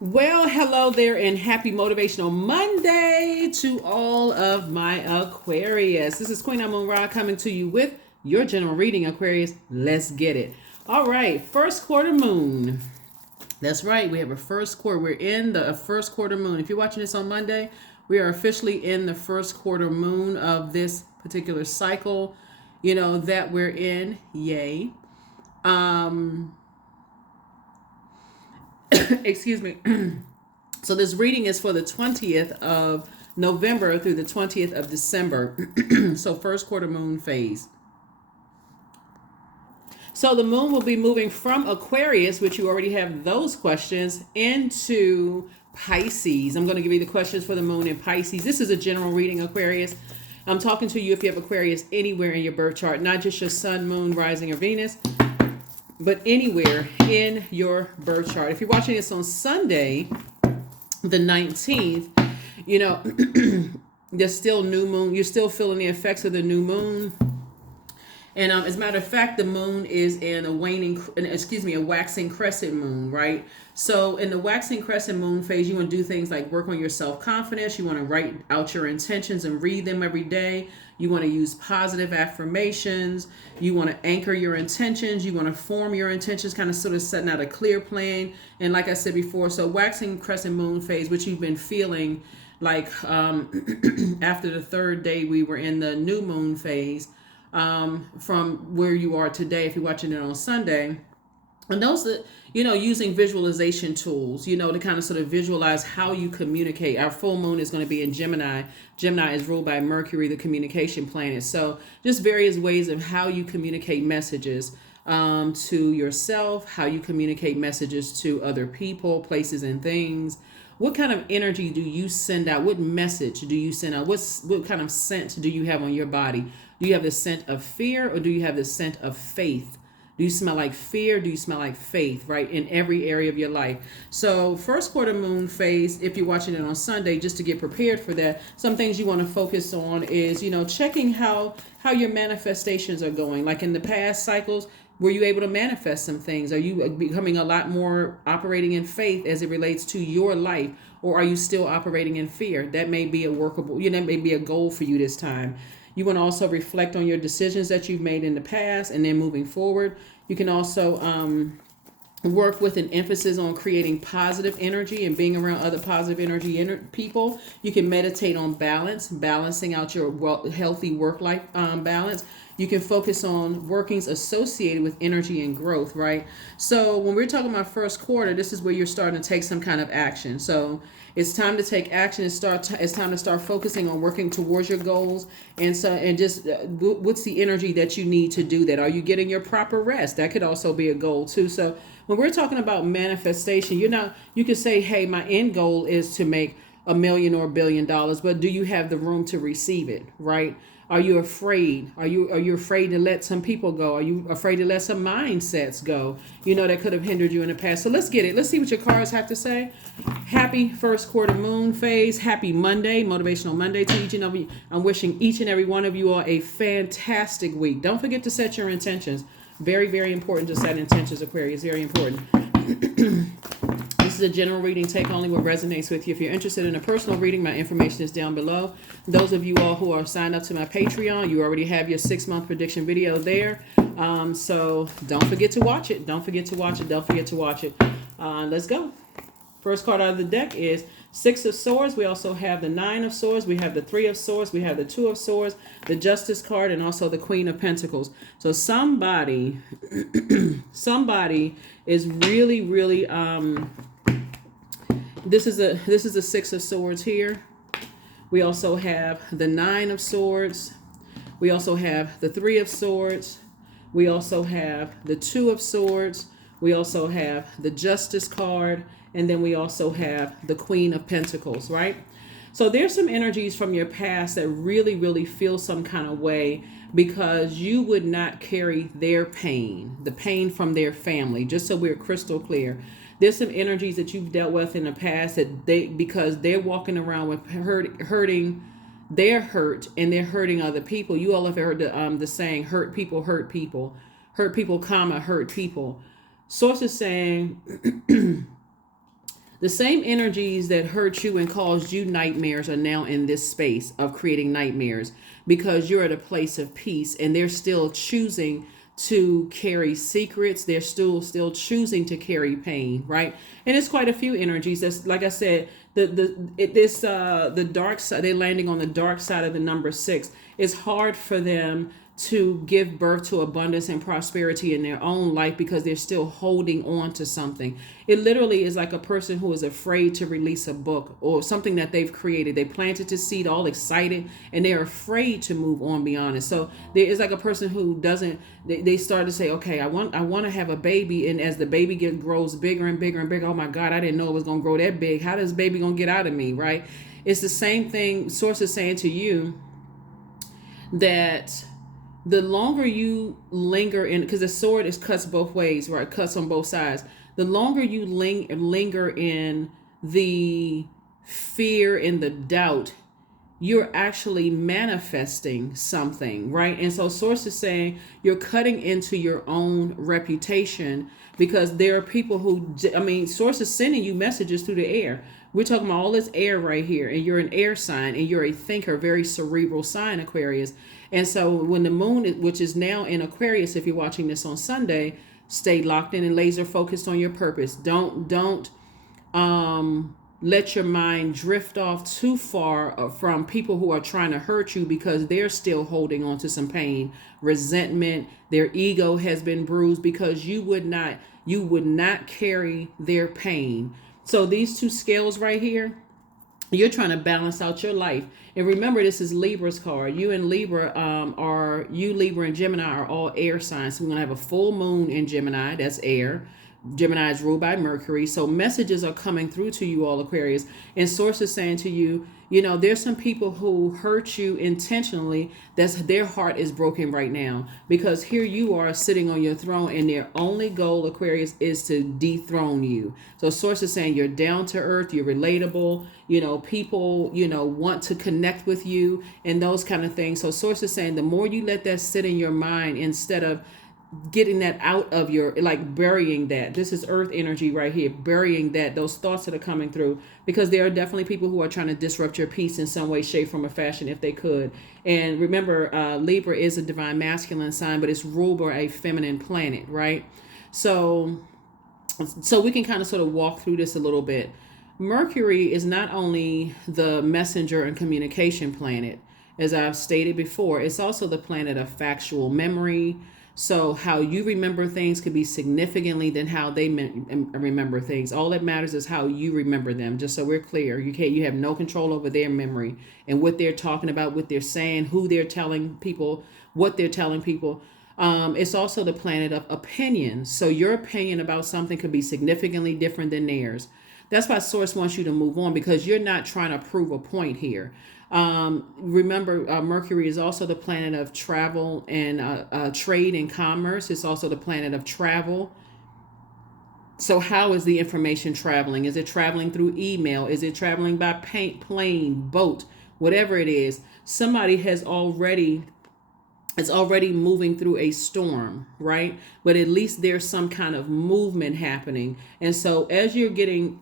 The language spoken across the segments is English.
Well, hello there, and happy Motivational Monday to all of my Aquarius. This is Queen Amun Ra coming to you with your general reading, Aquarius. Let's get it. All right, first quarter moon. That's right, we have a first quarter. We're in the first quarter moon. If you're watching this on Monday, we are officially in the first quarter moon of this particular cycle, that we're in. Yay. Um, excuse me. So this reading is for the 20th of November through the 20th of December. So first quarter moon phase. So the moon will be moving from Aquarius, which you already have those questions, into Pisces. I'm going to give you the questions for the moon in Pisces. This is a general reading, Aquarius. I'm talking to you if you have Aquarius anywhere in your birth chart, not just your sun, moon, rising, or Venus, but anywhere in your birth chart. If you're watching this on Sunday, the 19th, there's still new moon. You're still feeling the effects of the new moon. And as a matter of fact, the moon is in a waxing crescent moon, right? So in the waxing crescent moon phase, you want to do things like work on your self-confidence. You want to write out your intentions and read them every day. You want to use positive affirmations. You want to anchor your intentions. You want to form your intentions, kind of sort of setting out a clear plan. And like I said before, so waxing crescent moon phase, which you've been feeling like after the third day we were in the new moon phase, from where you are today, if you're watching it on Sunday. And those that, using visualization tools, to kind of sort of visualize how you communicate. Our full moon is going to be in Gemini. Gemini is ruled by Mercury, the communication planet. So just various ways of how you communicate messages to yourself, how you communicate messages to other people, places, and things. What kind of energy do you send out? What message do you send out? What kind of scent do you have on your body? Do you have the scent of fear, or do you have the scent of faith? Do you smell like fear? Do you smell like faith, right? In every area of your life. So first quarter moon phase, if you're watching it on Sunday, just to get prepared for that, some things you want to focus on is, checking how your manifestations are going. Like in the past cycles, were you able to manifest some things? Are you becoming a lot more operating in faith as it relates to your life? Or are you still operating in fear? That may be a workable, may be a goal for you this time. You want to also reflect on your decisions that you've made in the past and then moving forward. You can also work with an emphasis on creating positive energy and being around other positive energy people. You can meditate on balancing out your healthy work-life balance. You can focus on workings associated with energy and growth, right? So when we're talking about first quarter, this is where you're starting to take some kind of action. So it's time to take action. It's time to start focusing on working towards your goals. And just what's the energy that you need to do that? Are you getting your proper rest? That could also be a goal too. So when we're talking about manifestation, you can say, hey, my end goal is to make $1 million or $1 billion, but do you have the room to receive it, right? Are you afraid? Are you afraid to let some people go? Are you afraid to let some mindsets go? That could have hindered you in the past. So let's get it. Let's see what your cards have to say. Happy first quarter moon phase. Happy Monday, Motivational Monday to each and every you. I'm wishing each and every one of you all a fantastic week. Don't forget to set your intentions. Very, very important to set intentions, Aquarius. Very important. This is a general reading. Take only what resonates with you. If you're interested in a personal reading, my information is down below. Those of you all who are signed up to my Patreon, you already have your 6-month prediction video there. So don't forget to watch it. Don't forget to watch it. Don't forget to watch it. Let's go. First card out of the deck is Six of Swords. We also have the Nine of Swords. We have the Three of Swords. We have the Two of Swords, the Justice card, and also the Queen of Pentacles. So somebody is really, really, this is a Six of Swords here. We also have the Nine of Swords. We also have the Three of Swords. We also have the Two of Swords. We also have the Justice card. And then we also have the Queen of Pentacles, right? So there's some energies from your past that really, really feel some kind of way because you would not carry their pain, the pain from their family, just so we're crystal clear. There's some energies that you've dealt with in the past that because they're walking around with hurting, they're hurt and they're hurting other people. You all have heard the saying, hurt people, hurt people, hurt people, hurt people. Source is saying, The same energies that hurt you and caused you nightmares are now in this space of creating nightmares because you're at a place of peace, and they're still choosing to carry secrets. They're still choosing to carry pain, right? And it's quite a few energies. That's, like I said, the dark side. They're landing on the dark side of the number 6. It's hard for them to give birth to abundance and prosperity in their own life because they're still holding on to something. It literally is like a person who is afraid to release a book or something that they've created. They planted the seed, all excited, and they're afraid to move on beyond it. So there is like a person who doesn't. They start to say, okay, I want to have a baby, and as the baby grows bigger and bigger and bigger, oh my God, I didn't know it was gonna grow that big. How does baby gonna get out of me, right? It's the same thing. Source is saying to you that the longer you linger in, because the sword is cuts both ways, right? Cuts on both sides. The longer you linger in the fear and the doubt, you're actually manifesting something, right? And so source is saying you're cutting into your own reputation because there are people who, source is sending you messages through the air. We're talking about all this air right here, and you're an air sign, and you're a thinker, very cerebral sign, Aquarius. And so when the moon, which is now in Aquarius, if you're watching this on Sunday, stay locked in and laser focused on your purpose. Don't let your mind drift off too far from people who are trying to hurt you because they're still holding on to some pain, resentment. Their ego has been bruised because you would not carry their pain. So these two scales right here, you're trying to balance out your life. And remember, this is Libra's card. You and Libra Libra and Gemini are all air signs. So we're going to have a full moon in Gemini. That's air. Gemini is ruled by Mercury. So messages are coming through to you all, Aquarius. And source is saying to you, there's some people who hurt you intentionally. Their heart is broken right now because here you are sitting on your throne, and their only goal, Aquarius, is to dethrone you. So source is saying you're down to earth, you're relatable, people, want to connect with you and those kind of things. So source is saying the more you let that sit in your mind instead of getting that out of your, like burying that. This is earth energy right here, burying those thoughts that are coming through, because there are definitely people who are trying to disrupt your peace in some way, shape, form, or fashion if they could. And remember, Libra is a divine masculine sign, but it's ruled by a feminine planet, right? So we can kind of sort of walk through this a little bit. Mercury is not only the messenger and communication planet, as I've stated before, it's also the planet of factual memory. So how you remember things could be significantly than how they remember things. All that matters is how you remember them. Just so we're clear, you have no control over their memory and what they're talking about, what they're saying, who they're telling people, what they're telling people. It's also the planet of opinions. So your opinion about something could be significantly different than theirs. That's why Source wants you to move on, because you're not trying to prove a point here. Remember, Mercury is also the planet of travel and trade and commerce. It's also the planet of travel. So how is the information traveling? Is it traveling through email? Is it traveling by plane, boat, whatever it is? Somebody it's already moving through a storm, right? But at least there's some kind of movement happening. And so as you're getting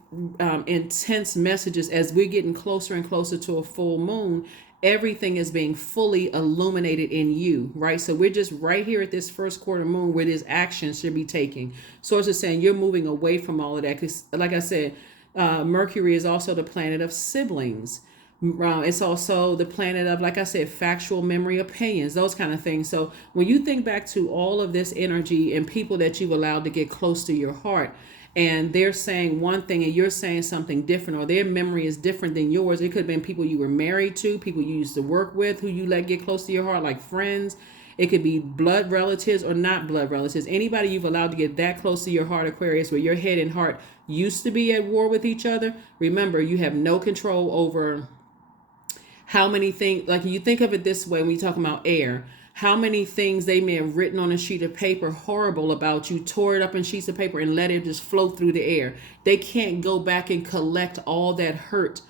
intense messages, as we're getting closer and closer to a full moon, everything is being fully illuminated in you, right? So we're just right here at this first quarter moon where this action should be taking. Source is saying you're moving away from all of that. Because like I said, Mercury is also the planet of siblings. It's also the planet of, like I said, factual memory, opinions, those kind of things. So when you think back to all of this energy and people that you've allowed to get close to your heart, and they're saying one thing and you're saying something different, or their memory is different than yours. It could have been people you were married to, people you used to work with, who you let get close to your heart, like friends. It could be blood relatives or not blood relatives. Anybody you've allowed to get that close to your heart, Aquarius, where your head and heart used to be at war with each other. Remember, you have no control over how many things, like you think of it this way when we talk about air, how many things they may have written on a sheet of paper horrible about you, tore it up in sheets of paper and let it just float through the air. They can't go back and collect all that hurt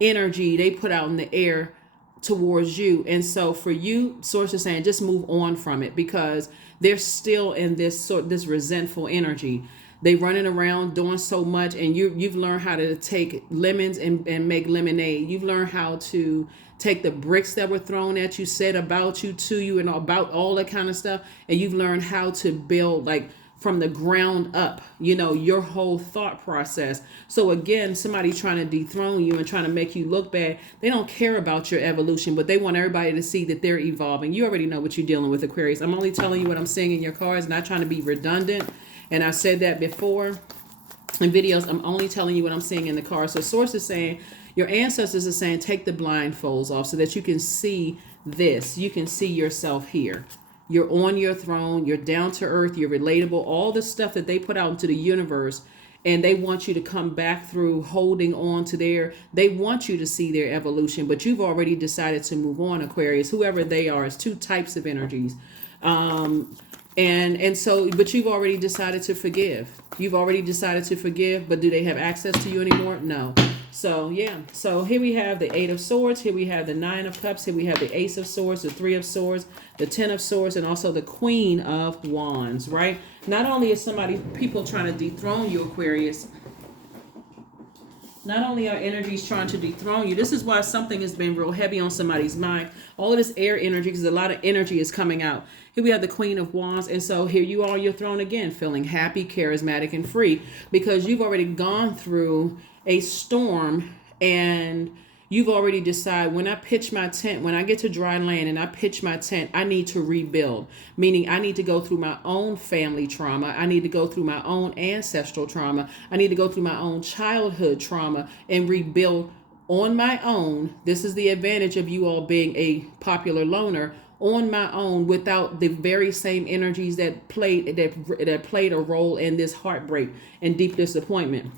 energy they put out in the air towards you. And so for you, Source is saying just move on from it, because they're still in this resentful energy. They running around doing so much, and you've learned how to take lemons and make lemonade. You've learned how to take the bricks that were thrown at you, said about you, to you, and about all that kind of stuff, and you've learned how to build like from the ground up, your whole thought process. So again, somebody trying to dethrone you and trying to make you look bad, they don't care about your evolution, but they want everybody to see that they're evolving. You already know what you're dealing with, Aquarius. I'm only telling you what I'm seeing in your cards, not trying to be redundant. And I've said that before in videos. I'm only telling you what I'm seeing in the cards. So Source is saying, your ancestors are saying, take the blindfolds off so that you can see this. You can see yourself here. You're on your throne. You're down to earth. You're relatable. All the stuff that they put out into the universe, and they want you to come back through holding on to they want you to see their evolution, but you've already decided to move on, Aquarius, whoever they are. It's two types of energies. And so, but you've already decided to forgive. You've already decided to forgive, but do they have access to you anymore? No. So, yeah. So here we have the 8 of Swords. Here we have the 9 of Cups. Here we have the Ace of Swords, the 3 of Swords, the 10 of Swords, and also the Queen of Wands, right? Not only is people trying to dethrone you, Aquarius, not only are energies trying to dethrone you, this is why something has been real heavy on somebody's mind. All of this air energy, because a lot of energy is coming out. Here we have the Queen of Wands. And so here you are on your throne again, feeling happy, charismatic, and free, because you've already gone through a storm, and you've already decided, when I pitch my tent, when I get to dry land and I pitch my tent, I need to rebuild. Meaning I need to go through my own family trauma. I need to go through my own ancestral trauma. I need to go through my own childhood trauma and rebuild on my own. This is the advantage of you all being a popular loner, on my own, without the very same energies that played a role in this heartbreak and deep disappointment.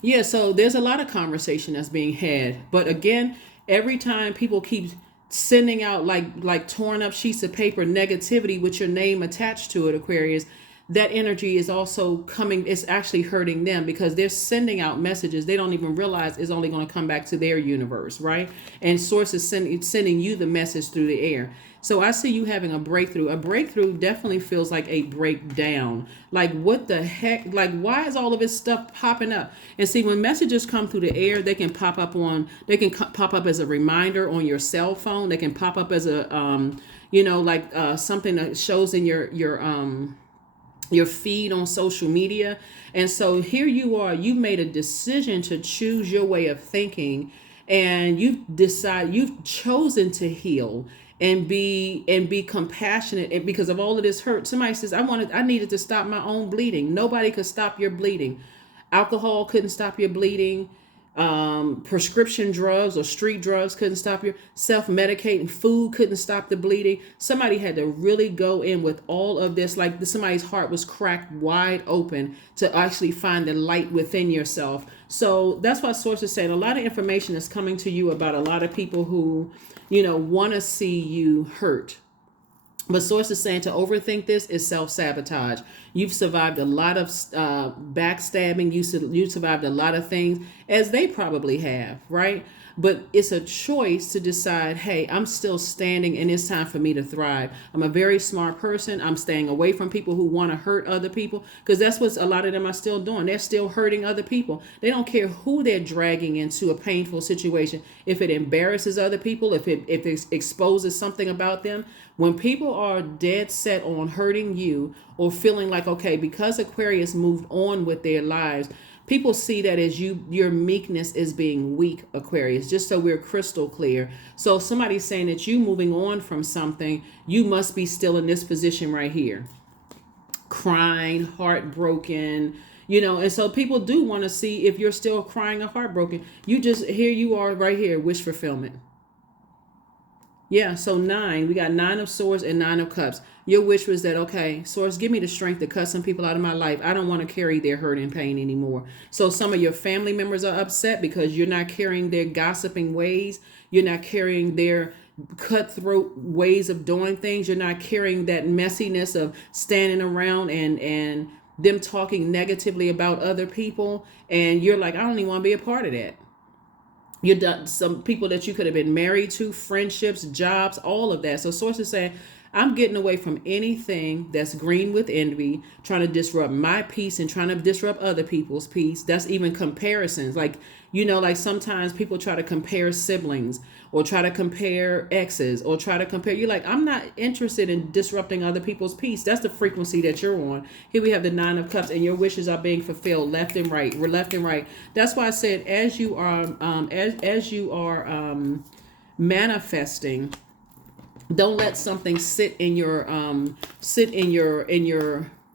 Yeah, so there's a lot of conversation that's being had. But again, every time people keep sending out like torn up sheets of paper negativity with your name attached to it, Aquarius, that energy is also coming, it's actually hurting them, because they're sending out messages they don't even realize is only going to come back to their universe, right? And Source is sending you the message through the air. So I see you having a breakthrough. A breakthrough definitely feels like a breakdown. Like, what the heck? Like, why is all of this stuff popping up? And see, when messages come through the air, they can pop up as a reminder on your cell phone. They can pop up as a, something that shows in your feed on social media. And so here you are, you've made a decision to choose your way of thinking, and you've chosen to heal and be compassionate. And because of all of this hurt, somebody says, I needed to stop my own bleeding. Nobody could stop your bleeding. Alcohol couldn't stop your bleeding. Prescription drugs or street drugs couldn't stop your self-medicating. Food couldn't stop the bleeding. Somebody had to really go in with all of this, like somebody's heart was cracked wide open to actually find the light within yourself. So that's why Source is saying a lot of information is coming to you about a lot of people who, want to see you hurt. But Source is saying to overthink this is self-sabotage. You've survived a lot of backstabbing. You survived a lot of things, as they probably have, right? But it's a choice to decide, hey, I'm still standing and it's time for me to thrive. I'm a very smart person. I'm staying away from people who want to hurt other people, because that's what a lot of them are still doing. They're still hurting other people. They don't care who they're dragging into a painful situation. If it embarrasses other people, if it exposes something about them. When people are dead set on hurting you or feeling like, okay, because Aquarius moved on with their lives, people see that as your meekness is being weak, Aquarius, just so we're crystal clear. So if somebody's saying that you moving on from something, you must be still in this position right here, crying, heartbroken, and so people do want to see if you're still crying or heartbroken. Here you are right here, wish fulfillment. Yeah, so 9, we got 9 of Swords and 9 of Cups. Your wish was that, okay, Source, give me the strength to cut some people out of my life. I don't want to carry their hurt and pain anymore. So some of your family members are upset because you're not carrying their gossiping ways. You're not carrying their cutthroat ways of doing things. You're not carrying that messiness of standing around and them talking negatively about other people. And you're like, I don't even want to be a part of that. You're done. Some people that you could have been married to, friendships, jobs, all of that. So Source is saying, I'm getting away from anything that's green with envy, trying to disrupt my peace and trying to disrupt other people's peace. That's even comparisons. Like, like sometimes people try to compare siblings or try to compare exes or try to compare. You're like, I'm not interested in disrupting other people's peace. That's the frequency that you're on. Here we have the Nine of Cups, and your wishes are being fulfilled left and right. We're left and right. That's why I said, as you are, manifesting, don't let something sit in your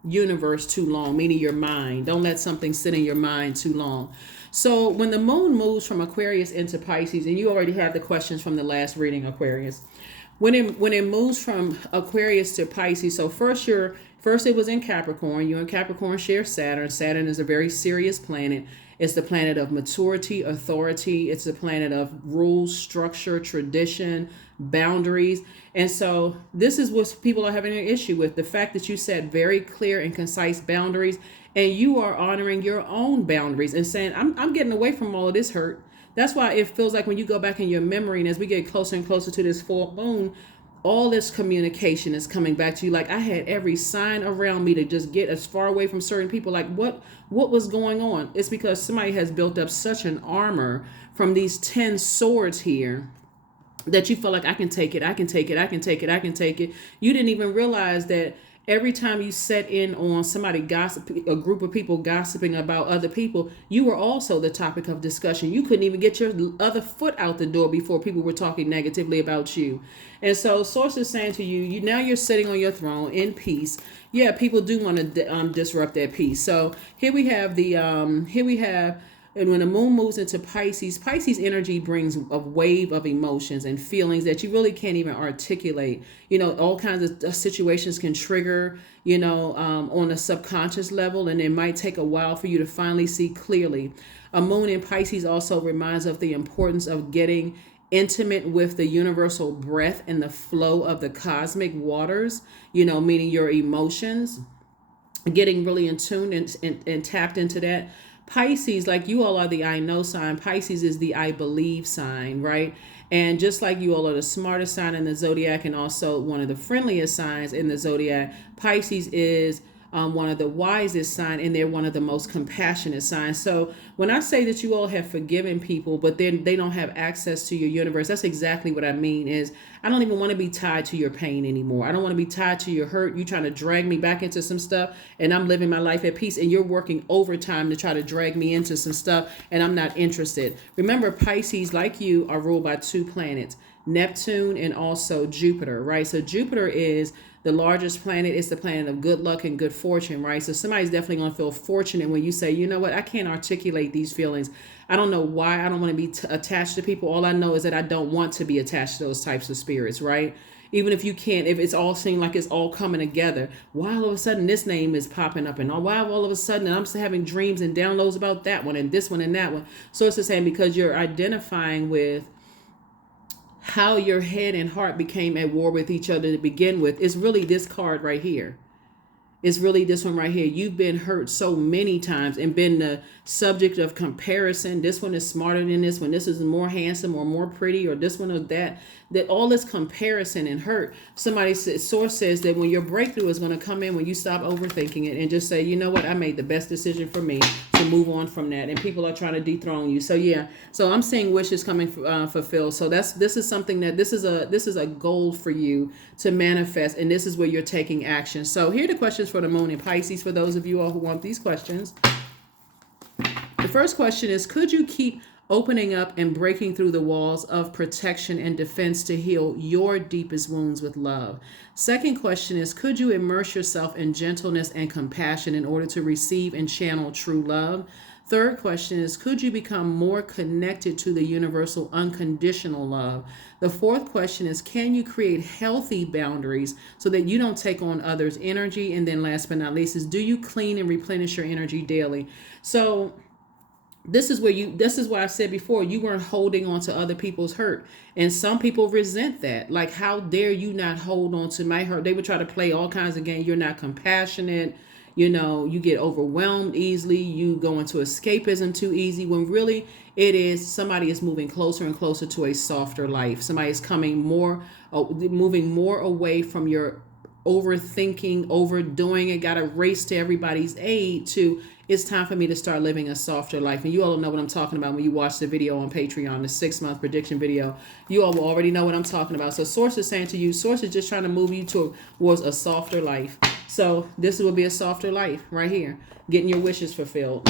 universe too long, meaning your mind. Don't let something sit in your mind too long. So when the moon moves from Aquarius into Pisces, and you already have the questions from the last reading, Aquarius, when it moves from Aquarius to Pisces, so first it was in Capricorn. You and Capricorn share Saturn. Saturn is a very serious planet. It's the planet of maturity, authority. It's the planet of rules, structure, tradition, boundaries. And so this is what people are having an issue with. The fact that you set very clear and concise boundaries, and you are honoring your own boundaries and saying, I'm getting away from all of this hurt. That's why it feels like when you go back in your memory, and as we get closer and closer to this full moon, all this communication is coming back to you. Like, I had every sign around me to just get as far away from certain people. Like, what was going on? It's because somebody has built up such an armor from these 10 swords here that you feel like, I can take it, I can take it, I can take it, I can take it. You didn't even realize that every time you set in on somebody gossiping, a group of people gossiping about other people, you were also the topic of discussion. You couldn't even get your other foot out the door before people were talking negatively about you. And so Source is saying to you, now you're sitting on your throne in peace. Yeah, people do want to disrupt that peace. So here we have and when the moon moves into Pisces energy brings a wave of emotions and feelings that you really can't even articulate. All kinds of situations can trigger, on a subconscious level, and it might take a while for you to finally see clearly. A moon in Pisces also reminds of the importance of getting intimate with the universal breath and the flow of the cosmic waters, meaning your emotions, getting really in tune and tapped into that. Pisces, like you all are the I know sign. Pisces is the I believe sign, right? And just like you all are the smartest sign in the Zodiac and also one of the friendliest signs in the Zodiac, Pisces is one of the wisest signs, and they're one of the most compassionate signs. So when I say that you all have forgiven people, but then they don't have access to your universe, that's exactly what I mean. Is I don't even want to be tied to your pain anymore. I don't want to be tied to your hurt. You trying to drag me back into some stuff, and I'm living my life at peace, and you're working overtime to try to drag me into some stuff, and I'm not interested. Remember, Pisces, like you, are ruled by 2 planets, Neptune and also Jupiter, right? So Jupiter is the largest planet. It's the planet of good luck and good fortune, right? So somebody's definitely going to feel fortunate when you say, you know what, I can't articulate these feelings. I don't know why I don't want to be attached to people. All I know is that I don't want to be attached to those types of spirits, right? Even if you can't, if it's all seeming like it's all coming together, why all of a sudden this name is popping up, and why all of a sudden I'm still having dreams and downloads about that one and this one and that one. So it's the same, because you're identifying with how your head and heart became at war with each other to begin with. It's really this card right here. It's really this one right here. You've been hurt so many times and been the subject of comparison. This one is smarter than this one. This is more handsome or more pretty, or this one or that. That all this comparison and hurt. Source says that when your breakthrough is going to come in, when you stop overthinking it and just say, you know what, I made the best decision for me to move on from that. And people are trying to dethrone you. So yeah, so I'm seeing wishes coming fulfilled. So this is something that this is a goal for you to manifest, and this is where you're taking action. So here are the questions for the moon in Pisces for those of you all who want these questions. The first question is, could you keep opening up and breaking through the walls of protection and defense to heal your deepest wounds with love? Second question is, could you immerse yourself in gentleness and compassion in order to receive and channel true love? Third question is, could you become more connected to the universal unconditional love? The fourth question is, can you create healthy boundaries so that you don't take on others' energy? And then last but not least is, do you clean and replenish your energy daily? So this is why I said before, you weren't holding on to other people's hurt. And some people resent that. Like, how dare you not hold on to my hurt? They would try to play all kinds of games. You're not compassionate. You get overwhelmed easily. You go into escapism too easy, when really it is somebody is moving closer and closer to a softer life. Somebody is moving more away from your overthinking, overdoing it, got to race to everybody's aid, to it's time for me to start living a softer life. And you all know what I'm talking about when you watch the video on Patreon, the 6-month prediction video. You all will already know what I'm talking about. So Source is saying to you, Source is just trying to move you towards a softer life. So this will be a softer life right here, getting your wishes fulfilled.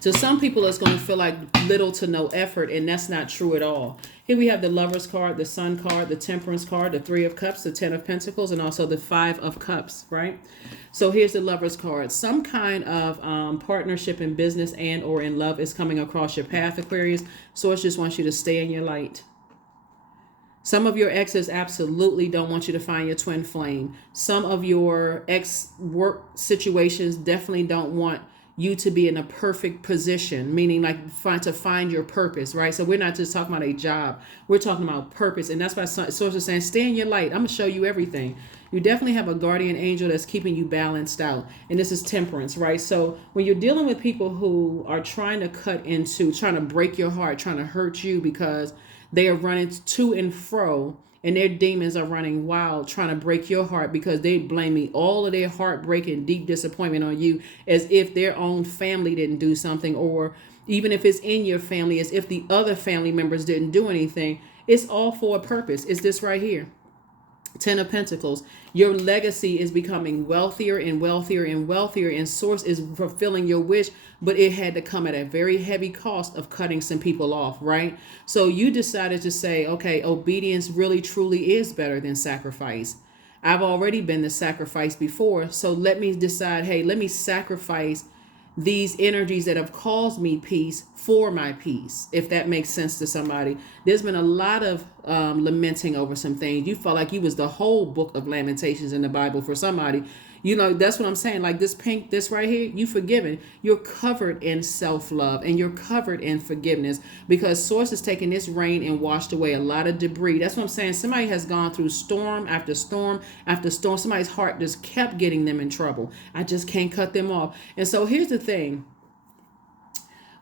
To some people, it's going to feel like little to no effort, and that's not true at all. Here we have the Lovers card, the Sun card, the Temperance card, the 3 of Cups, the 10 of Pentacles, and also the 5 of Cups, right? So here's the Lovers card. Some kind of partnership in business and or in love is coming across your path, Aquarius. Source just wants you to stay in your light. Some of your exes absolutely don't want you to find your twin flame. Some of your ex work situations definitely don't want you to be in a perfect position, meaning like to find your purpose, right? So we're not just talking about a job. We're talking about purpose. And that's why Source is saying, stay in your light. I'm going to show you everything. You definitely have a guardian angel that's keeping you balanced out. And this is Temperance, right? So when you're dealing with people who are trying to break your heart, trying to hurt you because they are running to and fro, and their demons are running wild, trying to break your heart because they blaming all of their heartbreak and deep disappointment on you, as if their own family didn't do something, or even if it's in your family, as if the other family members didn't do anything. It's all for a purpose. It's this right here. 10 of Pentacles. Your legacy is becoming wealthier and wealthier and wealthier, and Source is fulfilling your wish, but it had to come at a very heavy cost of cutting some people off, right? So you decided to say, okay, obedience really truly is better than sacrifice. I've already been the sacrifice before, so let me decide, hey, let me sacrifice these energies that have caused me peace for my peace, if that makes sense to somebody. There's been a lot of lamenting over some things. You felt like you was the whole book of Lamentations in the Bible for somebody. That's what I'm saying. Like this right here, you forgiven. You're covered in self-love, and you're covered in forgiveness, because Source is taking this rain and washed away a lot of debris. That's what I'm saying. Somebody has gone through storm after storm after storm. Somebody's heart just kept getting them in trouble. I just can't cut them off. And so here's the thing.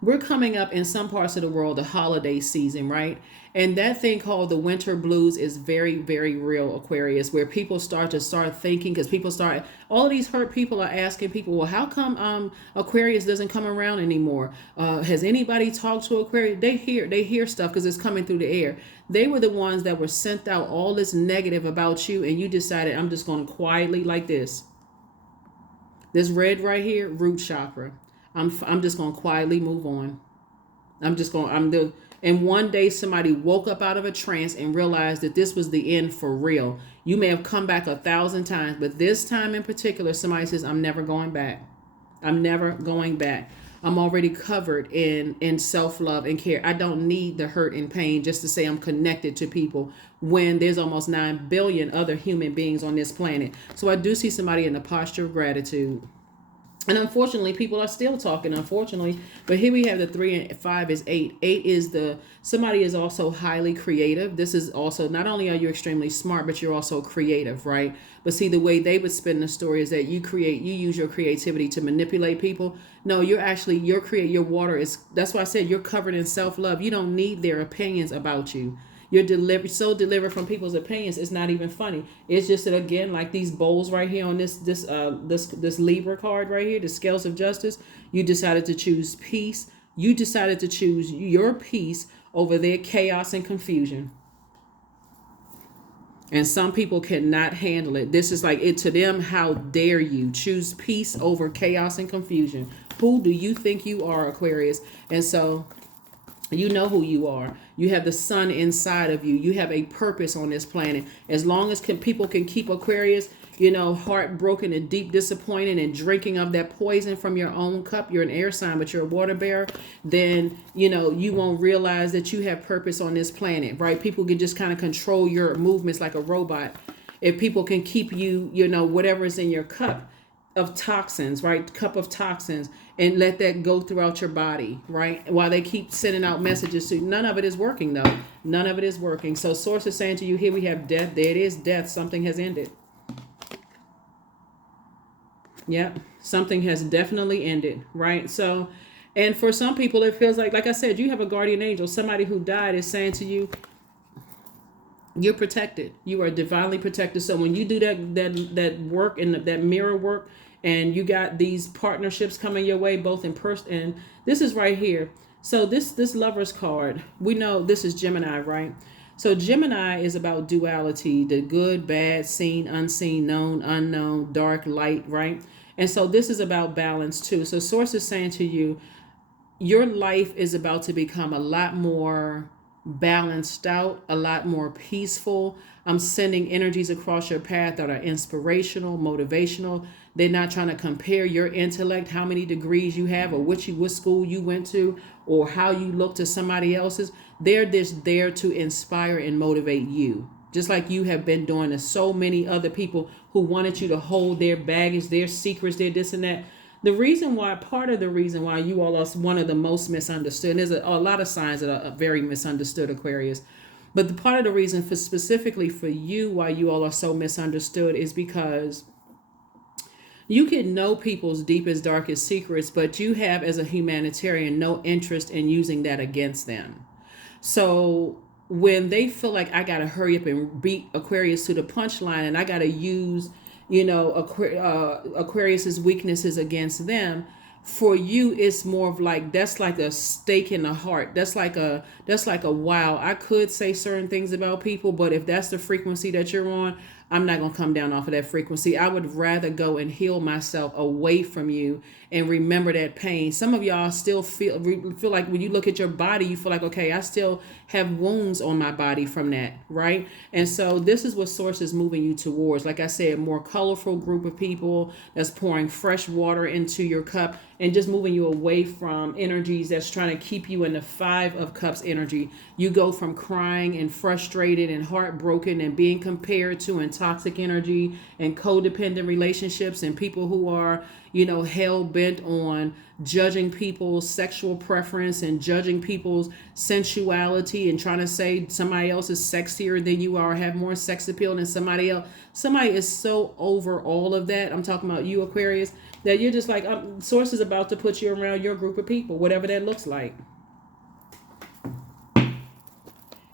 We're coming up in some parts of the world, the holiday season, right? And that thing called the winter blues is very, very real, Aquarius, where people start thinking, because all of these hurt people are asking people, well, how come Aquarius doesn't come around anymore? Has anybody talked to Aquarius? They hear stuff because it's coming through the air. They were the ones that were sent out all this negative about you, and you decided, I'm just going to quietly, like this red right here, root chakra. I'm just going to quietly move on. And one day somebody woke up out of a trance and realized that this was the end for real. You may have come back 1,000 times, but this time in particular, somebody says, I'm never going back. I'm never going back. I'm already covered in self-love and care. I don't need the hurt and pain just to say I'm connected to people when there's almost 9 billion other human beings on this planet. So I do see somebody in the posture of gratitude. And unfortunately, people are still talking, unfortunately. But here we have the 3 and 5 is 8. 8 is somebody is also highly creative. This is also, not only are you extremely smart, but you're also creative, right? But see, the way they would spin the story is that you use your creativity to manipulate people. No, your water is, that's why I said you're covered in self-love. You don't need their opinions about you. You're delivered from people's opinions. It's not even funny. It's just that, again, like these bowls right here on this Libra card right here, the scales of justice, you decided to choose peace. You decided to choose your peace over their chaos and confusion. And some people cannot handle it. This is like it to them. How dare you choose peace over chaos and confusion? Who do you think you are, Aquarius? And so you know who you are. You have the sun inside of you. You have a purpose on this planet. As long as people can keep Aquarius, heartbroken and deep disappointed and drinking of that poison from your own cup. You're an air sign, but you're a water bearer. Then, you won't realize that you have purpose on this planet, right? People can just kind of control your movements like a robot. If people can keep you, whatever is in your cup of toxins, right? Cup of toxins, and let that go throughout your body, right? While they keep sending out messages to you. None of it is working, though. None of it is working. So Source is saying to you, here we have death. There it is, death. Something has ended. Yep. Something has definitely ended, right? So, and for some people, it feels like I said, you have a guardian angel. Somebody who died is saying to you, you're protected. You are divinely protected. So when you do that work and that mirror work, and you got these partnerships coming your way, both in person, and this is right here. So this Lover's card, we know this is Gemini, right? So Gemini is about duality, the good, bad, seen, unseen, known, unknown, dark, light, right? And so this is about balance too. So Source is saying to you, your life is about to become a lot more balanced out, a lot more peaceful. I'm sending energies across your path that are inspirational, motivational. They're not trying to compare your intellect, how many degrees you have, or what school you went to, or how you look to somebody else's. They're just there to inspire and motivate you. Just like you have been doing to so many other people who wanted you to hold their baggage, their secrets, their this and that. Part of the reason why you all are one of the most misunderstood, and there's a lot of signs that are very misunderstood, Aquarius. But the part of the reason for specifically for you why you all are so misunderstood is because you can know people's deepest, darkest secrets, but you have, as a humanitarian, no interest in using that against them. So when they feel like I got to hurry up and beat Aquarius to the punchline and I got to use Aquarius's weaknesses against them, for you it's more of like that's like a stake in the heart. That's like a wow, I could say certain things about people, but if that's the frequency that you're on, I'm not going to come down off of that frequency. I would rather go and heal myself away from you and remember that pain. Some of y'all still feel like when you look at your body, you feel like, okay, I still have wounds on my body from that, right? And so this is what Source is moving you towards. Like I said, more colorful group of people that's pouring fresh water into your cup and just moving you away from energies that's trying to keep you in the Five of Cups energy. You go from crying and frustrated and heartbroken and being compared to and toxic energy and codependent relationships and people who are, hell bent on judging people's sexual preference and judging people's sensuality and trying to say somebody else is sexier than you are, have more sex appeal than somebody else. Somebody is so over all of that. I'm talking about you, Aquarius, that you're just like, Source is about to put you around your group of people, whatever that looks like.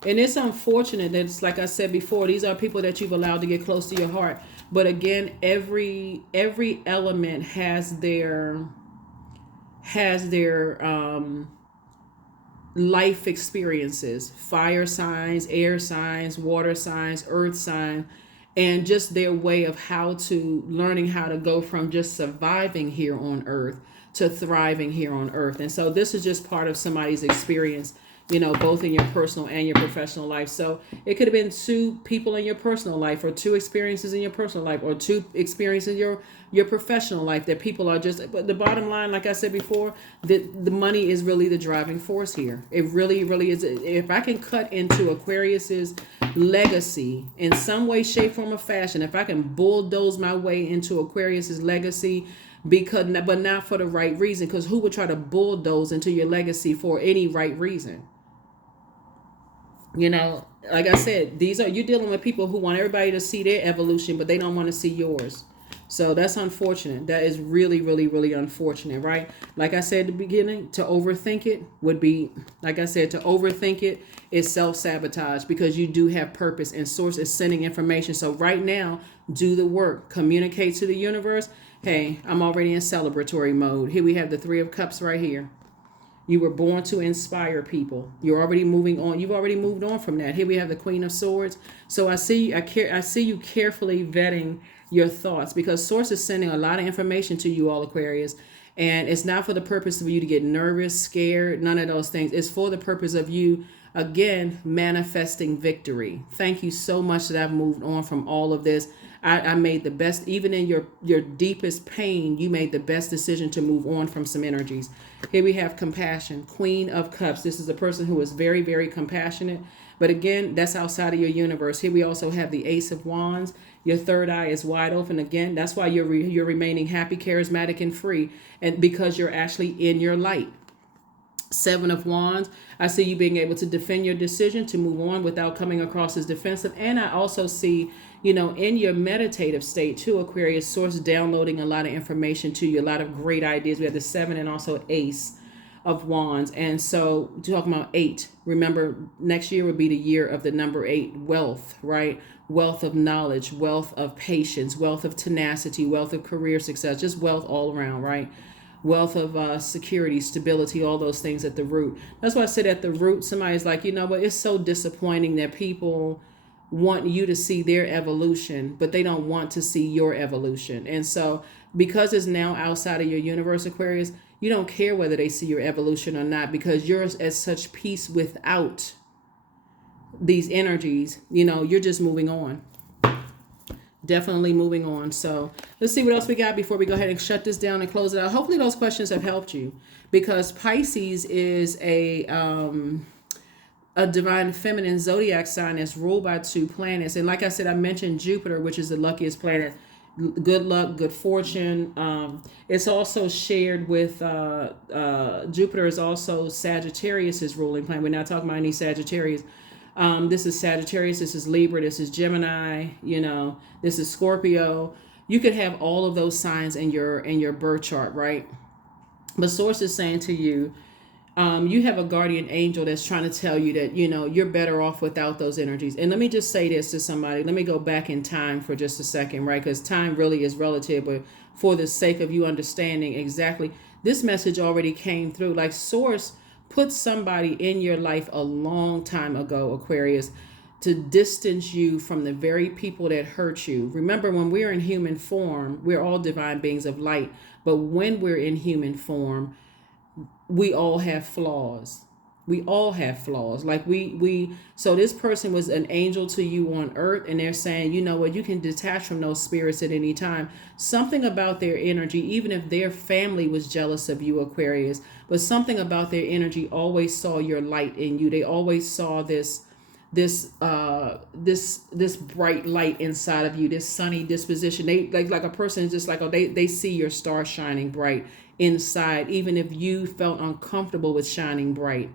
And it's unfortunate that it's like I said before, these are people that you've allowed to get close to your heart. But again, every element has their life experiences: fire signs, air signs, water signs, earth sign, and just their way of learning how to go from just surviving here on earth to thriving here on earth. And so this is just part of somebody's experience, both in your personal and your professional life. So it could have been two people in your personal life, or two experiences in your personal life, or two experiences in your professional life that people are just, but the bottom line, like I said before, the money is really the driving force here. It really, really is. If I can cut into Aquarius's legacy in some way, shape, form, or fashion, if I can bulldoze my way into Aquarius's legacy, but not for the right reason, because who would try to bulldoze into your legacy for any right reason? Like I said, you're dealing with people who want everybody to see their evolution, but they don't want to see yours. So that's unfortunate. That is really, really, really unfortunate, right? Like I said at the beginning, to overthink it would be, like I said, to overthink it is self-sabotage, because you do have purpose and Source is sending information. So right now, do the work. Communicate to the universe. Hey, I'm already in celebratory mode. Here we have the Three of Cups right here. You were born to inspire people. You're already moving on. You've already moved on from that. Here we have the Queen of Swords. So I see you carefully vetting your thoughts, because Source is sending a lot of information to you all, Aquarius. And it's not for the purpose of you to get nervous, scared, none of those things. It's for the purpose of you, again, manifesting victory. Thank you so much that I've moved on from all of this. I made the best, even in your deepest pain, you made the best decision to move on from some energies. Here we have compassion, Queen of Cups. This is a person who is very, very compassionate. But again, that's outside of your universe. Here we also have the Ace of Wands. Your third eye is wide open. Again, that's why you're remaining happy, charismatic, and free, and because you're actually in your light. Seven of Wands, I see you being able to defend your decision to move on without coming across as defensive. And I also see, in your meditative state too, Aquarius, Source downloading a lot of information to you, a lot of great ideas. We have the Seven and also Ace of Wands. And so talking about 8, remember next year would be the year of the number 8, wealth, right? Wealth of knowledge, wealth of patience, wealth of tenacity, wealth of career success, just wealth all around, right? Wealth of security, stability, all those things at the root. That's why I said at the root, somebody's like, but it's so disappointing that people want you to see their evolution, but they don't want to see your evolution. And so because it's now outside of your universe, Aquarius, you don't care whether they see your evolution or not, because you're at such peace without these energies. You're just moving on. Definitely moving on. So let's see what else we got before we go ahead and shut this down and close it out. Hopefully those questions have helped you, because Pisces is a divine feminine zodiac sign that's ruled by 2 planets. And like I said, I mentioned Jupiter, which is the luckiest planet. Good luck, good fortune. It's also shared with Jupiter is also Sagittarius's ruling planet. We're not talking about any Sagittarius. This is Sagittarius, this is Libra, this is Gemini, this is Scorpio. You could have all of those signs in your birth chart, right? But Source is saying to you, you have a guardian angel that's trying to tell you that, you're better off without those energies. And let me just say this to somebody. Let me go back in time for just a second, right? Because time really is relative, but for the sake of you understanding exactly, this message already came through. Like Source put somebody in your life a long time ago, Aquarius, to distance you from the very people that hurt you. Remember, when we're in human form, we're all divine beings of light. But when we're in human form, we all have flaws. We all have flaws. Like so this person was an angel to you on earth, and they're saying, you know what, you can detach from those spirits at any time. Something about their energy, even if their family was jealous of you, Aquarius, but something about their energy always saw your light in you. They always saw this bright light inside of you, this sunny disposition. They like a person is just like, they see your star shining bright inside, even if you felt uncomfortable with shining bright.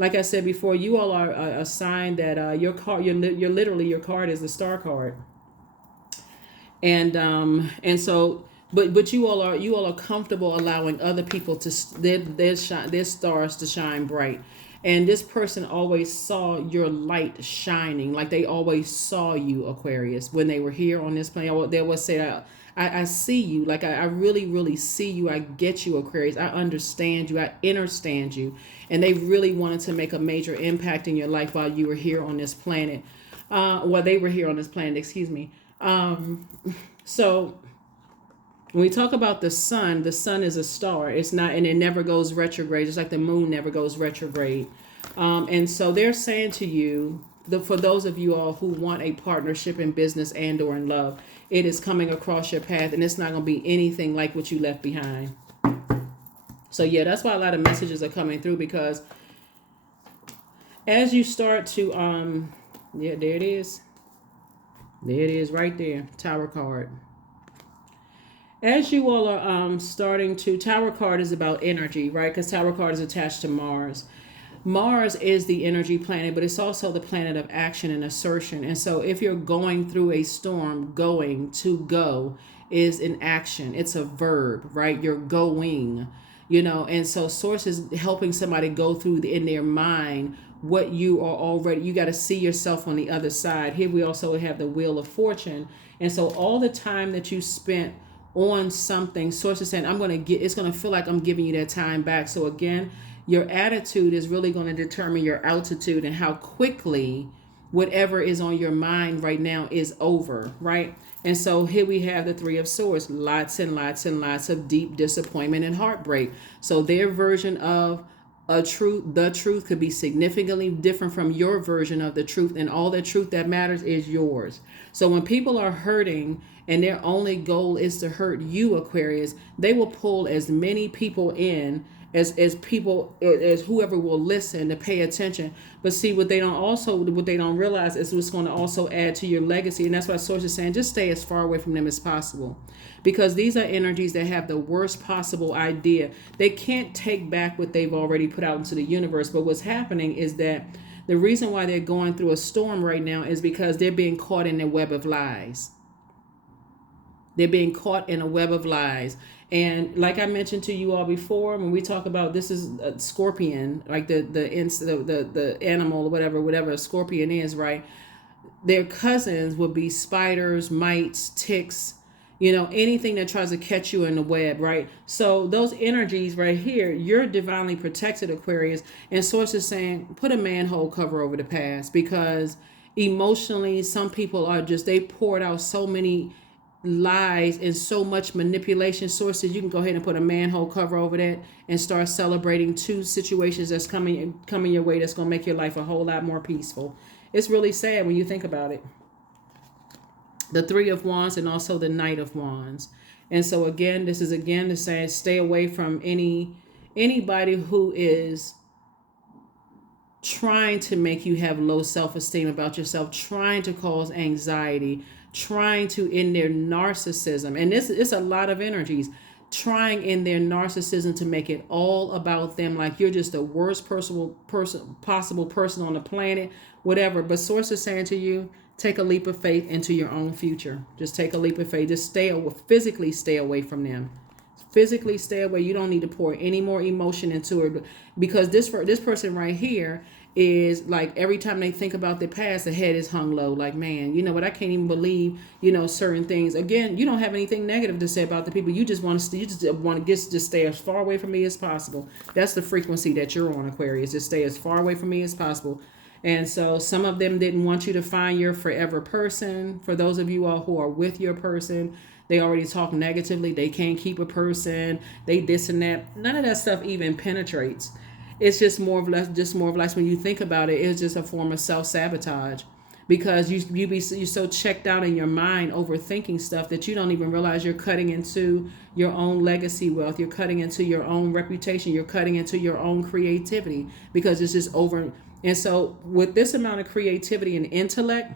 Like I said before, you all are a sign that your card, you're literally, your card is the star card. And so, but you all are comfortable allowing other people to their stars to shine bright. And this person always saw your light shining, like they always saw you, Aquarius, when they were here on this planet. They would say, I see you, like I really, really see you. I get you, Aquarius. I understand you. I understand you. And they really wanted to make a major impact in your life while you were here on this planet. While they were here on this planet, excuse me. So when we talk about the sun is a star. It's not, and it never goes retrograde, just like the moon never goes retrograde. And so they're saying to you, for those of you all who want a partnership in business and or in love, it is coming across your path, and it's not going to be anything like what you left behind. So yeah, that's why a lot of messages are coming through, because as you start to, yeah, there it is. There it is right there, Tower card. As you all are starting to, Tower card is about energy, right? Because Tower card is attached to Mars. Mars is the energy planet, but it's also the planet of action and assertion. And so if you're going through a storm, going to go is an action. It's a verb, right? You're going, and so Source is helping somebody go through in their mind what you are already, you got to see yourself on the other side. Here we also have the Wheel of Fortune. And so all the time that you spent on something, Source is saying, it's going to feel like I'm giving you that time back. So again, your attitude is really going to determine your altitude and how quickly whatever is on your mind right now is over, right? And so here we have the Three of Swords, lots and lots and lots of deep disappointment and heartbreak. So their version of the truth could be significantly different from your version of the truth, and all the truth that matters is yours. So when people are hurting and their only goal is to hurt you, Aquarius, they will pull as many people in as people, as whoever will listen to pay attention. But see, what they don't realize is what's going to also add to your legacy. And that's why Source is saying just stay as far away from them as possible, because these are energies that have the worst possible idea. They can't take back what they've already put out into the universe. But what's happening is that the reason why they're going through a storm right now is because they're being caught in a web of lies. They're being caught in a web of lies. And like I mentioned to you all before, when we talk about, this is a scorpion, like the animal or whatever a scorpion is, right? Their cousins would be spiders, mites, ticks, anything that tries to catch you in the web, right? So those energies right here, you're divinely protected, Aquarius. And Source is saying, put a manhole cover over the past, because emotionally, some people are they poured out so many lies and so much manipulation. Sources, you can go ahead and put a manhole cover over that and start celebrating two situations that's coming your way that's going to make your life a whole lot more peaceful. It's really sad when you think about it. The Three of Wands and also the Knight of Wands. And so again, this is again to say, stay away from anybody who is trying to make you have low self-esteem about yourself, trying to cause anxiety, trying to, in their narcissism, and this is a lot of energies, trying in their narcissism to make it all about them, like you're just the worst possible person on the planet, whatever. But Source is saying to you, take a leap of faith into your own future. Just take a leap of faith. Just physically stay away from them. Physically stay away. You don't need to pour any more emotion into it, because this person right here is like, every time they think about their past, the head is hung low. Like, man, you know what? I can't even believe, certain things. Again, you don't have anything negative to say about the people. You just want to just stay as far away from me as possible. That's the frequency that you're on, Aquarius. Just stay as far away from me as possible. And so some of them didn't want you to find your forever person. For those of you all who are with your person, they already talk negatively. They can't keep a person. They this and that. None of that stuff even penetrates. It's just more or less when you think about it, it's just a form of self-sabotage, because you're so checked out in your mind overthinking stuff that you don't even realize you're cutting into your own legacy wealth. You're cutting into your own reputation. You're cutting into your own creativity, because it's just over. And so with this amount of creativity and intellect,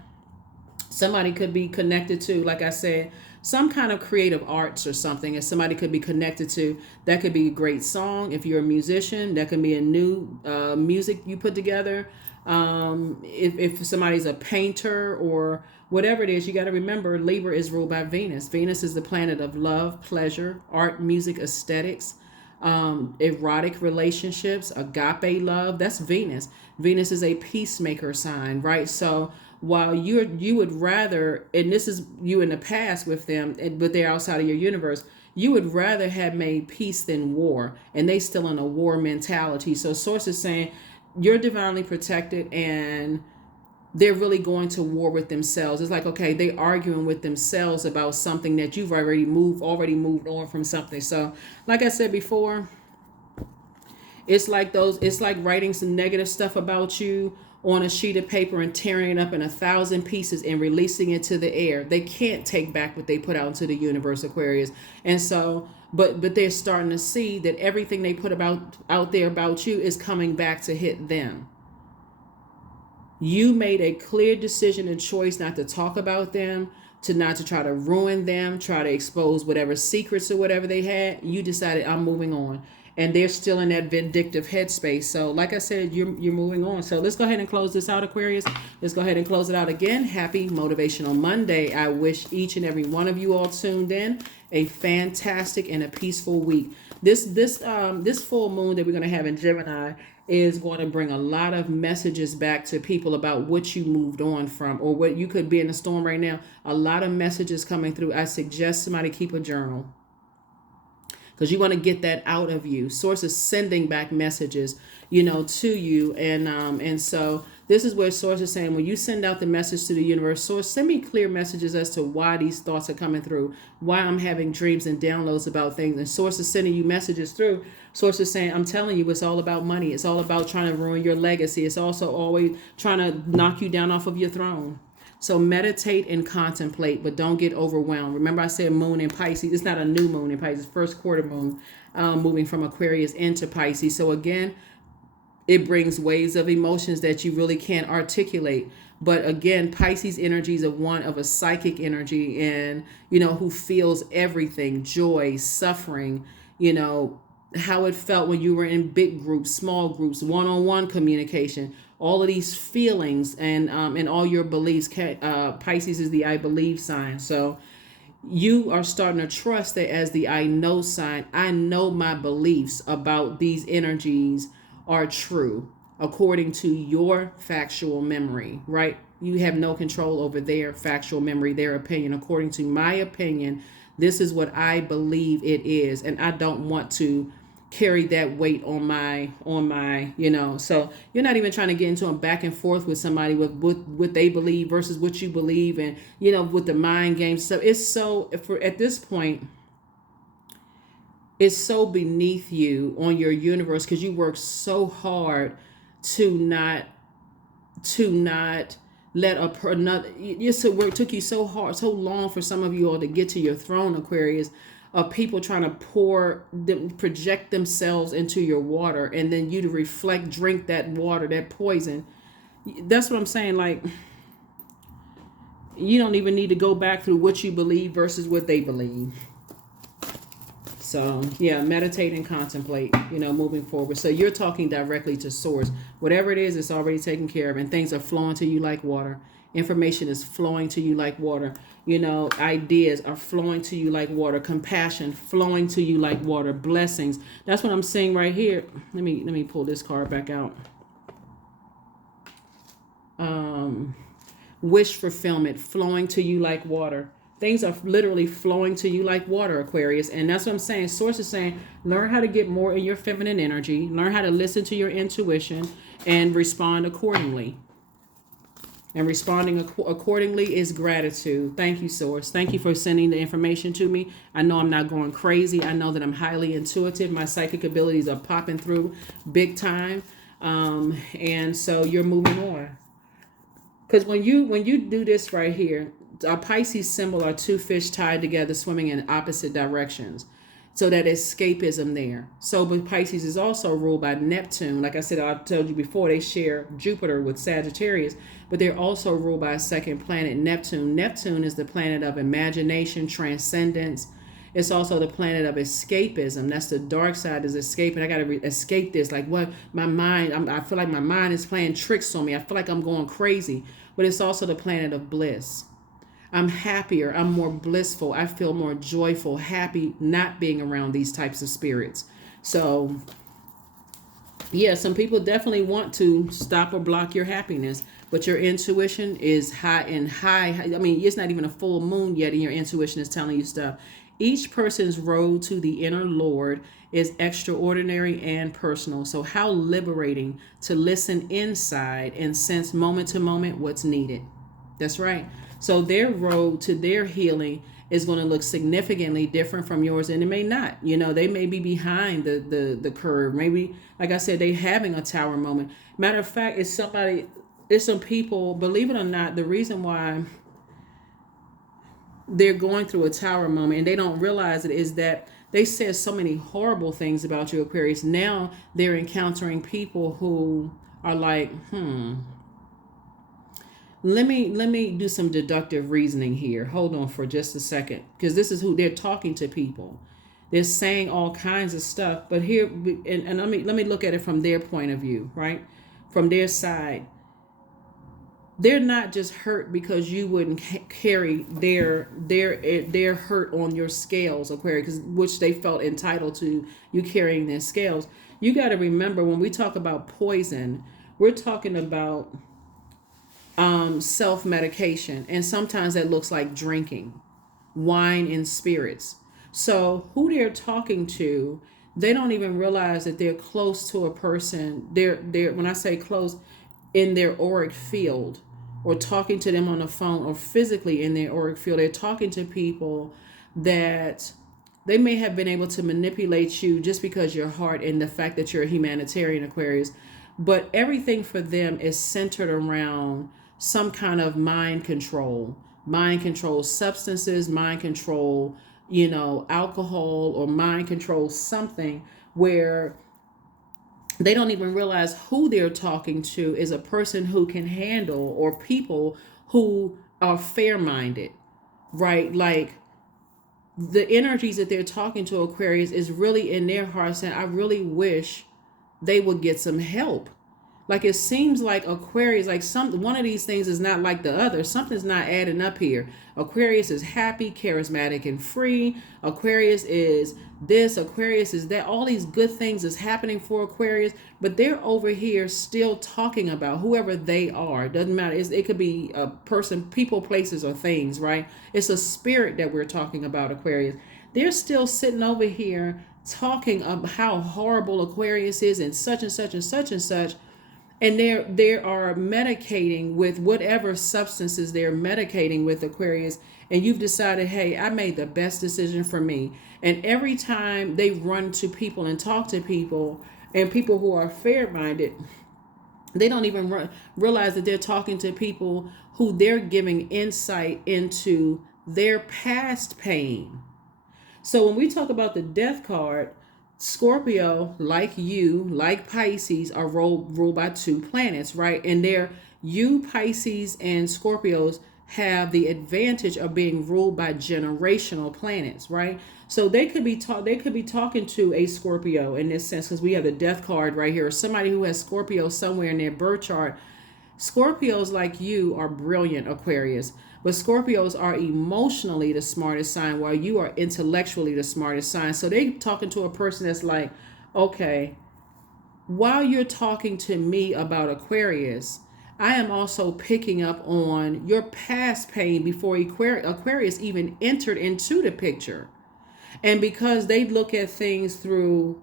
somebody could be connected to, like I said, some kind of creative arts or something, and somebody could be connected to. That could be a great song. If you're a musician, that could be a new music you put together. If somebody's a painter or whatever it is, you got to remember Libra is ruled by Venus. Venus is the planet of love, pleasure, art, music, aesthetics, erotic relationships, agape love. That's Venus. Venus is a peacemaker sign, right? So while you would rather, and this is you in the past with them, but they're outside of your universe, you would rather have made peace than war, and they still in a war mentality. So Source is saying you're divinely protected, and they're really going to war with themselves. It's like, okay, they arguing with themselves about something that you've already moved on from something. So like I said before, it's like writing some negative stuff about you on a sheet of paper and tearing it up in 1,000 pieces and releasing it to the air. They can't take back what they put out into the universe, Aquarius. And so, but they're starting to see that everything they put out there about you is coming back to hit them. You made a clear decision and choice not to talk about them, not to try to ruin them, try to expose whatever secrets or whatever they had. You decided, I'm moving on. And they're still in that vindictive headspace. So like I said, you're moving on. So let's go ahead and close this out, Aquarius. Let's go ahead and close it out again. Happy Motivational Monday. I wish each and every one of you all tuned in a fantastic and a peaceful week. This full moon that we're going to have in Gemini is going to bring a lot of messages back to people about what you moved on from, or what you could be in a storm right now. A lot of messages coming through. I suggest somebody keep a journal, because you want to get that out of you. Source is sending back messages, to you. And so this is where Source is saying, when you send out the message to the universe, Source, send me clear messages as to why these thoughts are coming through, why I'm having dreams and downloads about things. And Source is sending you messages through. Source is saying, I'm telling you, it's all about money. It's all about trying to ruin your legacy. It's also always trying to knock you down off of your throne. So meditate and contemplate, but don't get overwhelmed. Remember I said moon in Pisces. It's not a new moon in Pisces, first quarter moon, moving from Aquarius into Pisces. So again, it brings waves of emotions that you really can't articulate. But again, Pisces energy is one of a psychic energy, and who feels everything: joy, suffering, how it felt when you were in big groups, small groups, one-on-one communication, all of these feelings, and all your beliefs. Pisces is the I believe sign. So you are starting to trust that as the I know sign. I know my beliefs about these energies are true according to your factual memory, right? You have no control over their factual memory, their opinion. According to my opinion, this is what I believe it is, and I don't want to carry that weight on my so you're not even trying to get into a back and forth with somebody with what they believe versus what you believe, and with the mind games stuff. It's so, at this point, it's so beneath you on your universe, because you work so hard to not let another. It took you so hard, so long for some of you all to get to your throne, Aquarius, of people trying to project themselves into your water, and then you to drink that water, that poison. That's what I'm saying. Like, you don't even need to go back through what you believe versus what they believe. So yeah, meditate and contemplate, moving forward. So you're talking directly to source. Whatever it is, it's already taken care of, and things are flowing to you like water. Information is flowing to you like water. Ideas are flowing to you like water. Compassion flowing to you like water. Blessings. That's what I'm saying right here. Let me pull this card back out. Wish fulfillment flowing to you like water. Things are literally flowing to you like water, Aquarius. And that's what I'm saying. Source is saying, learn how to get more in your feminine energy. Learn how to listen to your intuition and respond accordingly. And responding accordingly is gratitude. Thank you, Source. Thank you for sending the information to me. I know I'm not going crazy. I know that I'm highly intuitive. My psychic abilities are popping through big time. And so you're moving on. Because when you do this right here, a Pisces symbol are two fish tied together swimming in opposite directions. So that escapism there. So, but Pisces is also ruled by Neptune. Like I said, I told you before, they share Jupiter with Sagittarius, but they're also ruled by a second planet, Neptune. Neptune is the planet of imagination, transcendence. It's also the planet of escapism. That's the dark side, is escaping. I got to escape this. Like, what? My mind, I feel like my mind is playing tricks on me. I feel like I'm going crazy. But it's also the planet of bliss. I'm happier. I'm more blissful. I feel more joyful, happy not being around these types of spirits. So, yeah, some people definitely want to stop or block your happiness, but your intuition is high. I mean, it's not even a full moon yet, and your intuition is telling you stuff. Each person's road to the inner Lord is extraordinary and personal. So how liberating to listen inside and sense moment to moment what's needed. That's right. So their road to their healing is going to look significantly different from yours, and it may not. They may be behind the curve. Maybe, like I said, they having a tower moment. Matter of fact, it's some people, believe it or not, the reason why they're going through a tower moment and they don't realize it is that they said so many horrible things about you, Aquarius. Now they're encountering people who are like, Let me do some deductive reasoning here. Hold on for just a second, because this is who they're talking to. People, they're saying all kinds of stuff, but here, and let me look at it from their point of view, right? From their side, they're not just hurt because you wouldn't carry their hurt on your scales, Aquarius, which they felt entitled to you carrying their scales. You got to remember, when we talk about poison, we're talking about self-medication, and sometimes that looks like drinking wine and spirits. So who they're talking to, they don't even realize that they're close to a person. They're when I say close, in their auric field, or talking to them on the phone, or physically in their auric field. They're talking to people that they may have been able to manipulate you just because your heart and the fact that you're a humanitarian, Aquarius. But everything for them is centered around some kind of mind control substances, mind control, alcohol, or mind control something where they don't even realize who they're talking to is a person who can handle, or people who are fair minded, right? Like the energies that they're talking to Aquarius is really in their heart saying, I really wish they would get some help. Like it seems like Aquarius, like one of these things is not like the other. Something's not adding up here. Aquarius is happy, charismatic, and free. Aquarius is this, Aquarius is that. All these good things is happening for Aquarius, but they're over here still talking about whoever they are. Doesn't matter. It could be a person, people, places, or things, right? It's a spirit that we're talking about, Aquarius. They're still sitting over here talking about how horrible Aquarius is and such and such and such and such. And they are medicating with whatever substances they're medicating with, Aquarius. And you've decided, hey, I made the best decision for me. And every time they run to people and talk to people, and people who are fair-minded, they don't even realize that they're talking to people who they're giving insight into their past pain. So when we talk about the Death card, Scorpio, like you, like Pisces, are ruled by two planets, right? And you, Pisces, and Scorpios have the advantage of being ruled by generational planets, right? So they could be talking to a Scorpio in this sense, because we have the Death card right here, or somebody who has Scorpio somewhere in their birth chart. Scorpios like you are brilliant, Aquarius. But Scorpios are emotionally the smartest sign, while you are intellectually the smartest sign. So they talking to a person that's like, okay, while you're talking to me about Aquarius, I am also picking up on your past pain before Aquarius even entered into the picture. And because they look at things through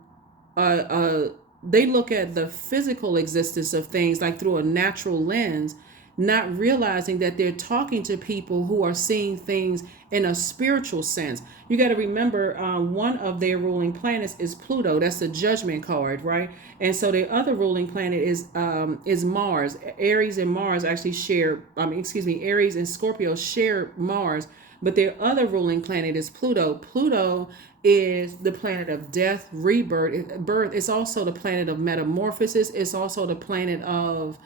they look at the physical existence of things like through a natural lens, not realizing that they're talking to people who are seeing things in a spiritual sense. You got to remember, one of their ruling planets is Pluto. That's the judgment card, right? And so the other ruling planet is Mars. Aries and Mars actually share, Aries and Scorpio share Mars, but their other ruling planet is Pluto. Pluto is the planet of death, rebirth. It's also the planet of metamorphosis. It's also the planet of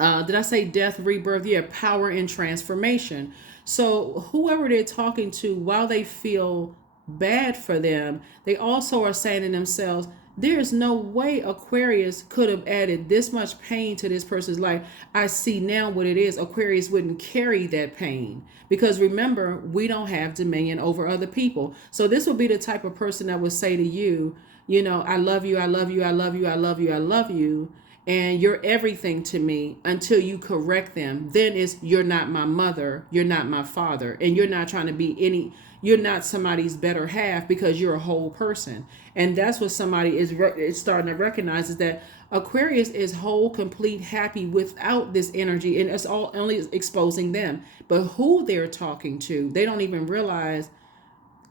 did I say death, rebirth? Yeah, power and transformation. So whoever they're talking to, while they feel bad for them, they also are saying to themselves, there's no way Aquarius could have added this much pain to this person's life. I see now what it is. Aquarius wouldn't carry that pain. Because remember, we don't have dominion over other people. So this would be the type of person that would say to you, I love you, I love you, I love you, I love you, I love you. And you're everything to me until you correct them. Then you're not my mother, you're not my father, and you're not trying to be you're not somebody's better half, because you're a whole person. And that's what somebody is starting to recognize, is that Aquarius is whole, complete, happy without this energy, and it's all only exposing them. But who they're talking to, they don't even realize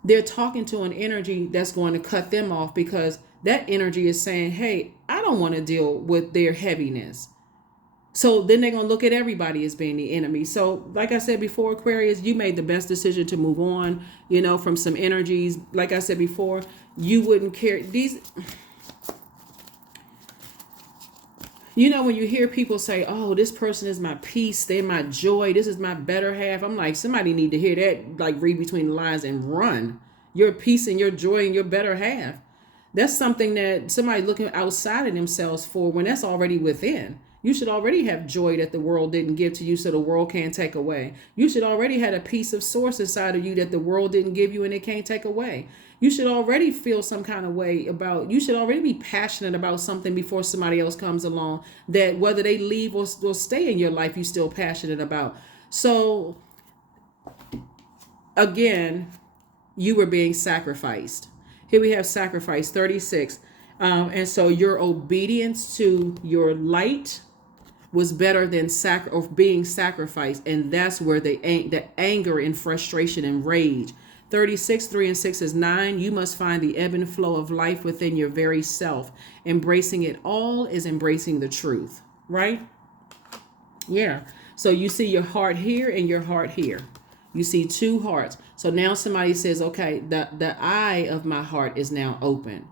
they're talking to an energy that's going to cut them off, because that energy is saying, hey, I don't want to deal with their heaviness. So then they're going to look at everybody as being the enemy. So like I said before, Aquarius, you made the best decision to move on, from some energies. Like I said before, you wouldn't care. These, when you hear people say, oh, this person is my peace, they're my joy, this is my better half. I'm like, somebody need to hear that, like read between the lines and run. Your peace and your joy and your better half. That's something that somebody looking outside of themselves for, when that's already within. You should already have joy that the world didn't give to you, so the world can't take away. You should already have a piece of source inside of you that the world didn't give you and it can't take away. You should already feel some kind of way you should already be passionate about something before somebody else comes along, that whether they leave or stay in your life, you're still passionate about. So again, you were being sacrificed. Here we have sacrifice, 36. And so your obedience to your light was better than being sacrificed. And that's where the anger and frustration and rage. 36, 3 and 6 is 9. You must find the ebb and flow of life within your very self. Embracing it all is embracing the truth, right? Yeah. So you see your heart here and your heart here. You see two hearts. So now somebody says, okay, the eye of my heart is now open.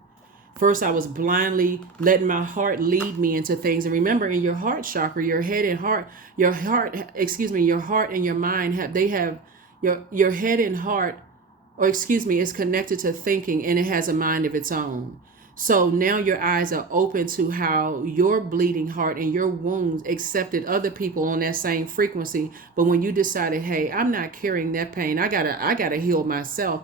First, I was blindly letting my heart lead me into things. And remember, in your heart chakra, your head and heart, your heart and your mind have your head and heart, or is connected to thinking, and it has a mind of its own. So now your eyes are open to how your bleeding heart and your wounds accepted other people on that same frequency. But when you decided, hey, I'm not carrying that pain, I gotta heal myself.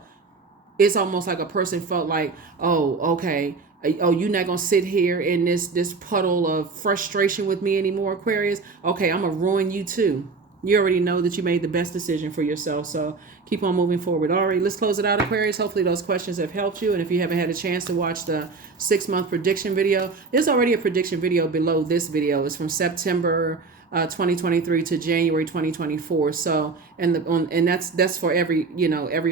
It's almost like a person felt like, oh, okay, oh, you're not gonna sit here in this puddle of frustration with me anymore, Aquarius. Okay, I'm gonna ruin you too. You already know that you made the best decision for yourself, so keep on moving forward. All right, let's close it out, Aquarius. Hopefully those questions have helped you, and if you haven't had a chance to watch the 6-month prediction video, there's already a prediction video below this video. It's from September 2023 to January 2024. So, and that's for every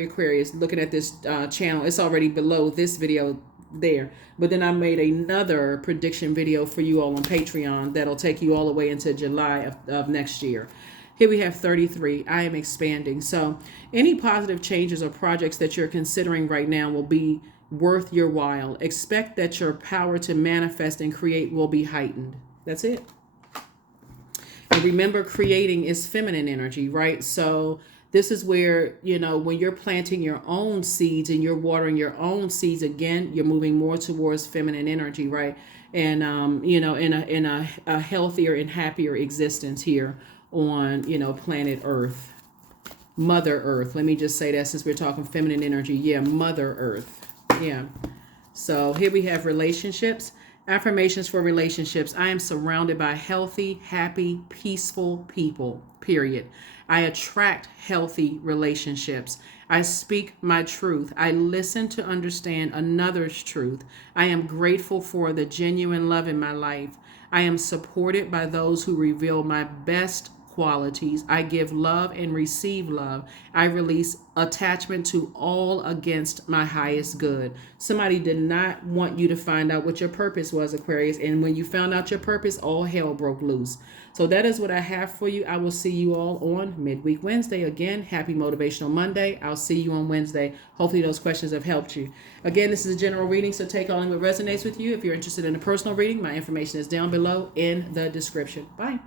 Aquarius looking at this channel. It's already below this video there. But then I made another prediction video for you all on Patreon that'll take you all the way into July of next year. Here we have 33. I am expanding. So any positive changes or projects that you're considering right now will be worth your while. Expect that your power to manifest and create will be heightened. That's it. And remember, creating is feminine energy, right? So this is where, when you're planting your own seeds and you're watering your own seeds, again, you're moving more towards feminine energy, right? And, in a healthier and happier existence here on, planet Earth. Mother Earth. Let me just say that since we're talking feminine energy. Yeah, Mother Earth. Yeah. So here we have relationships. Affirmations for relationships. I am surrounded by healthy, happy, peaceful people, period. I attract healthy relationships. I speak my truth. I listen to understand another's truth. I am grateful for the genuine love in my life. I am supported by those who reveal my best qualities. I give love and receive love. I release attachment to all against my highest good. Somebody did not want you to find out what your purpose was, Aquarius. And when you found out your purpose, all hell broke loose. So that is what I have for you. I will see you all on Midweek Wednesday. Again, happy Motivational Monday. I'll see you on Wednesday. Hopefully those questions have helped you. Again, this is a general reading, so take on what resonates with you. If you're interested in a personal reading, my information is down below in the description. Bye.